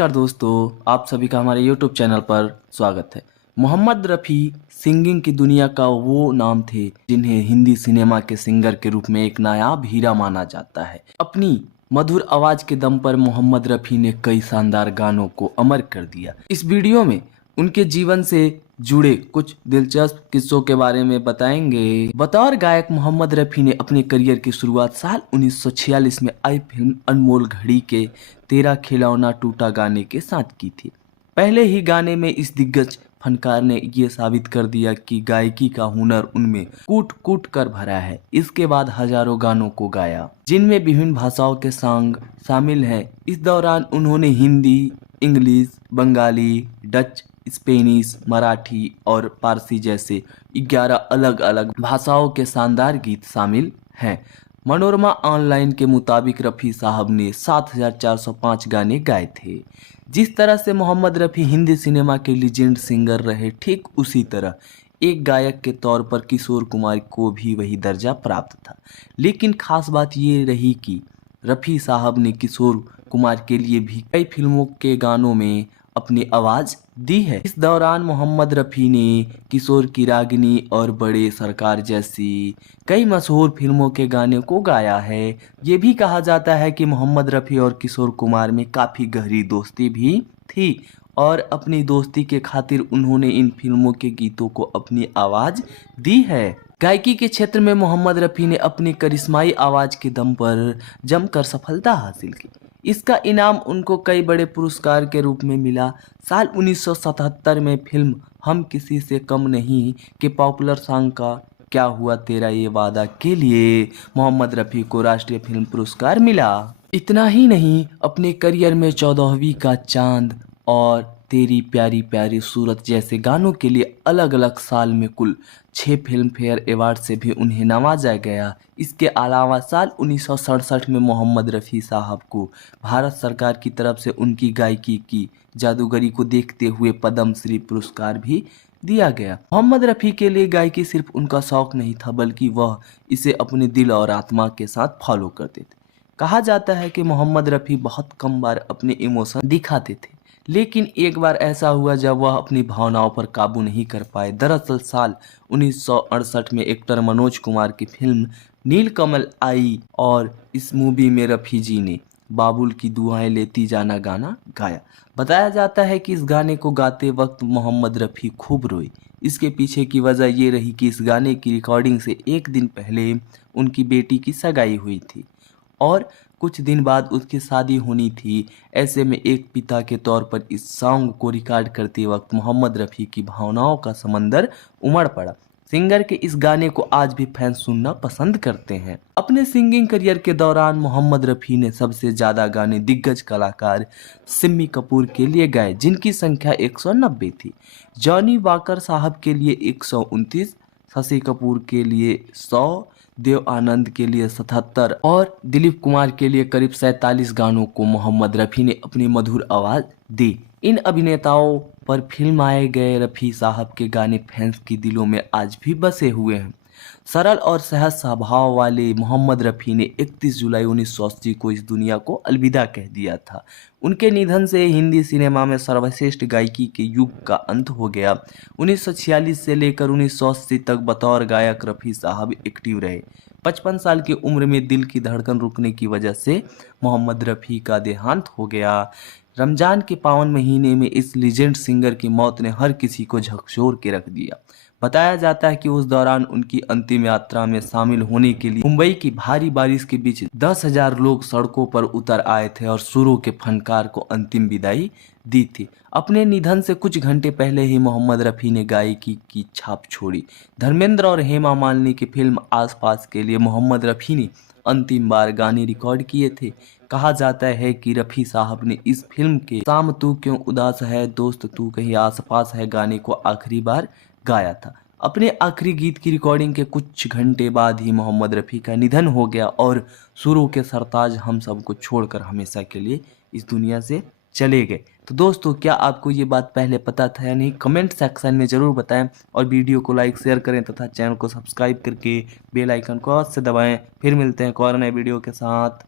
नमस्कार दोस्तों, आप सभी का हमारे YouTube चैनल पर स्वागत है। मोहम्मद रफ़ी सिंगिंग की दुनिया का वो नाम थे जिन्हें हिंदी सिनेमा के सिंगर के रूप में एक नायाब हीरा माना जाता है। अपनी मधुर आवाज के दम पर मोहम्मद रफ़ी ने कई शानदार गानों को अमर कर दिया। इस वीडियो में उनके जीवन से जुड़े कुछ दिलचस्प किस्सों के बारे में बताएंगे। बतौर गायक मोहम्मद रफ़ी ने अपने करियर की शुरुआत साल 1946 में आई फिल्म अनमोल घड़ी के तेरा खिलौना टूटा गाने के साथ की थी। पहले ही गाने में इस दिग्गज फनकार ने ये साबित कर दिया कि गायकी का हुनर उनमें कूट कूट कर भरा है। इसके बाद हजारों गानों को गाया जिनमें विभिन्न भाषाओं के सॉन्ग शामिल हैं। इस दौरान उन्होंने Hindi, English, Bengali, Dutch, Spanish, Marathi और पारसी जैसे 11 अलग अलग भाषाओं के शानदार गीत शामिल हैं। मनोरमा ऑनलाइन के मुताबिक रफ़ी साहब ने 7,405 गाने गाए थे। जिस तरह से मोहम्मद रफ़ी हिंदी सिनेमा के लीजेंड सिंगर रहे, ठीक उसी तरह एक गायक के तौर पर किशोर कुमार को भी वही दर्जा प्राप्त था। लेकिन खास बात ये रही कि रफ़ी साहब ने किशोर कुमार के लिए भी कई फिल्मों के गानों में अपनी आवाज़ दी है। इस दौरान मोहम्मद रफ़ी ने किशोर की रागिनी और बड़े सरकार जैसी कई मशहूर फिल्मों के गाने को गाया है। ये भी कहा जाता है कि मोहम्मद रफ़ी और किशोर कुमार में काफ़ी गहरी दोस्ती भी थी और अपनी दोस्ती के खातिर उन्होंने इन फिल्मों के गीतों को अपनी आवाज़ दी है। गायकी के क्षेत्र में मोहम्मद रफ़ी ने अपनी करिश्माई आवाज़ के दम पर जमकर सफलता हासिल की। इसका इनाम उनको कई बड़े पुरस्कार के रूप में मिला। साल 1977 में फिल्म हम किसी से कम नहीं के पॉपुलर सॉन्ग का क्या हुआ तेरा ये वादा के लिए मोहम्मद रफ़ी को राष्ट्रीय फिल्म पुरस्कार मिला। इतना ही नहीं, अपने करियर में 14वीं का चांद और तेरी प्यारी प्यारी सूरत जैसे गानों के लिए अलग अलग साल में कुल 6 फिल्म फेयर अवार्ड से भी उन्हें नवाजा गया। इसके अलावा साल 1967 में मोहम्मद रफ़ी साहब को भारत सरकार की तरफ से उनकी गायकी की जादूगरी को देखते हुए पद्म श्री पुरस्कार भी दिया गया। मोहम्मद रफ़ी के लिए गायकी सिर्फ उनका शौक नहीं था, बल्कि वह इसे अपने दिल और आत्मा के साथ फॉलो करते थे। कहा जाता है कि मोहम्मद रफ़ी बहुत कम बार अपने इमोशन दिखाते थे, लेकिन एक बार ऐसा हुआ जब वह अपनी भावनाओं पर काबू नहीं कर पाए। दरअसल साल 1968 में एक्टर मनोज कुमार की फिल्म नीलकमल आई और इस मूवी में रफ़ी जी ने बाबुल की दुआएं लेती जाना गाना गाया। बताया जाता है कि इस गाने को गाते वक्त मोहम्मद रफ़ी खूब रोए। इसके पीछे की वजह ये रही कि इस गाने की रिकॉर्डिंग से एक दिन पहले उनकी बेटी की सगाई हुई थी और कुछ दिन बाद उसकी शादी होनी थी। ऐसे में एक पिता के तौर पर इस सॉन्ग को रिकॉर्ड करते वक्त मोहम्मद रफ़ी की भावनाओं का समंदर उमड़ पड़ा। सिंगर के इस गाने को आज भी फैंस सुनना पसंद करते हैं। अपने सिंगिंग करियर के दौरान मोहम्मद रफ़ी ने सबसे ज़्यादा गाने दिग्गज कलाकार सिमी कपूर के लिए गाए, जिनकी संख्या 190 थी। जॉनी वाकर साहब के लिए 129, शशि कपूर के लिए 100, देव आनंद के लिए 77 और दिलीप कुमार के लिए करीब 47 गानों को मोहम्मद रफ़ी ने अपनी मधुर आवाज़ दी। इन अभिनेताओं पर फिल्माए गए रफ़ी साहब के गाने फैंस के दिलों में आज भी बसे हुए हैं। सरल और सहज स्वभाव वाले मोहम्मद रफ़ी ने 31 जुलाई 1980 को इस दुनिया को अलविदा कह दिया था। उनके निधन से हिंदी सिनेमा में सर्वश्रेष्ठ गायकी के युग का अंत हो गया। 1946 से लेकर 1980 तक बतौर गायक रफ़ी साहब एक्टिव रहे। 55 साल की उम्र में दिल की धड़कन रुकने की वजह से मोहम्मद रफ़ी का देहांत हो गया। रमज़ान के पावन महीने में इस लीजेंड सिंगर की मौत ने हर किसी को झकझोर के रख दिया। बताया जाता है कि उस दौरान उनकी अंतिम यात्रा में शामिल होने के लिए मुंबई की भारी बारिश के बीच 10,000 लोग सड़कों पर उतर आए थे और सुरों के फनकार को अंतिम विदाई दी थी। अपने निधन से कुछ घंटे पहले ही मोहम्मद रफ़ी ने गायकी की छाप छोड़ी। धर्मेंद्र और हेमा मालिनी की फिल्म आसपास के लिए मोहम्मद रफ़ी ने अंतिम बार गाने रिकॉर्ड किए थे। कहा जाता है कि रफ़ी साहब ने इस फिल्म के शाम तू क्यों उदास है, दोस्त तू कहीं आस पास है गाने को आखिरी बार गाया था। अपने आखिरी गीत की रिकॉर्डिंग के कुछ घंटे बाद ही मोहम्मद रफ़ी का निधन हो गया और सुरों के सरताज हम सबको छोड़कर हमेशा के लिए इस दुनिया से चले गए। तो दोस्तों, क्या आपको ये बात पहले पता था या नहीं? कमेंट सेक्शन में ज़रूर बताएं और वीडियो को लाइक शेयर करें तथा चैनल को सब्सक्राइब करके बेल आइकन को से दबाएं। फिर मिलते हैं एक और नए वीडियो के साथ।